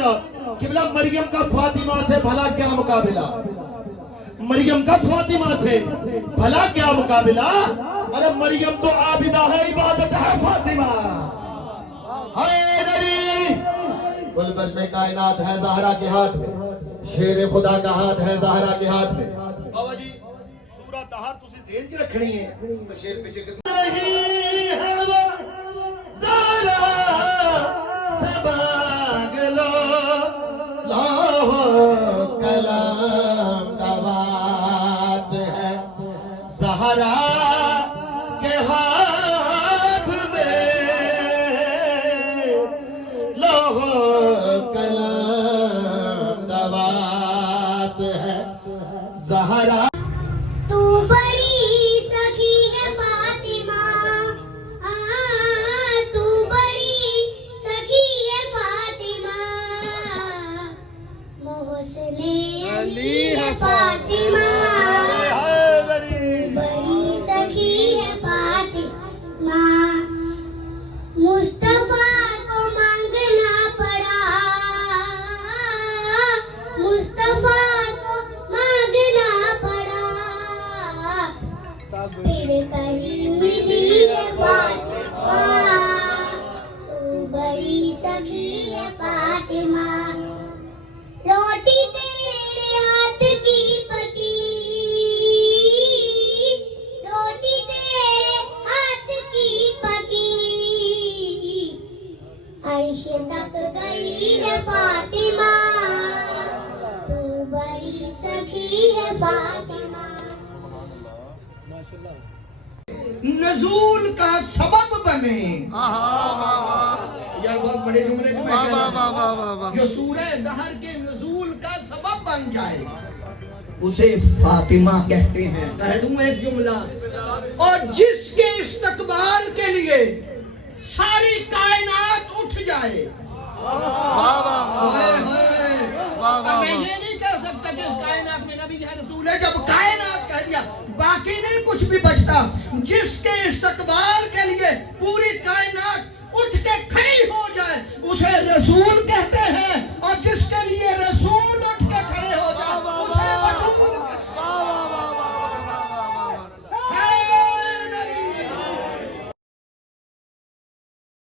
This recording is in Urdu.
قبلہ مریم کا فاطمہ سے بھلا کیا مقابلہ؟ مریم کا فاطمہ سے بھلا کیا مقابلہ؟ ارے مریم تو عابدہ ہے، عبادت ہے فاطمہ. حیدری کل بزم کائنات ہے زہرا کے ہاتھ میں، شیر خدا کا ہاتھ ہے زہرا کے ہاتھ میں. بابا جی سورہ طہر تسی ذہن چ رکھنی ہے تو شیر پیچھے کتنا نہیں ہے وہ زہرا سے مانگ لو لاہو کلام دوات ہے زہرا کے ہاتھ میں لاہو کلام دوات ہے زہرا. تو بڑی سخی ہے فاطمہ، تو بڑی سخی ہے فاطمہ، محسن علی ہے فاطمہ، بڑی سخی ہے فاطمہ. مصطفیٰ کو مانگنا پڑا، مصطفیٰ کو مانگنا پڑا، تیرے قریب ہی ہے فاطمہ، تو بڑی سخی ہے فاطمہ. روٹی تیرے ہاتھ کی پکی، روٹی تیرے ہاتھ کی پکی، عرش تک گئی ہے فاطمہ، تو بڑی سخی ہے فاطمہ. نزول کا سبب بنے. یار بہت بڑے جملے جو میں کہہ رہا ہوں، جو سورہ دہر کے نزول کا سبب بن جائے اسے فاطمہ کہتے ہیں. کہہ دوں ایک جملہ، اور جس کے استقبال کے لیے ساری کائنات اٹھ جائے. میں یہ نہیں کہہ سکتا کہ اس کائنات میں نبی ہے رسول ہے، جب کائنات کہہ دیا باقی نہیں کچھ بھی بچتا. جس کے استقبال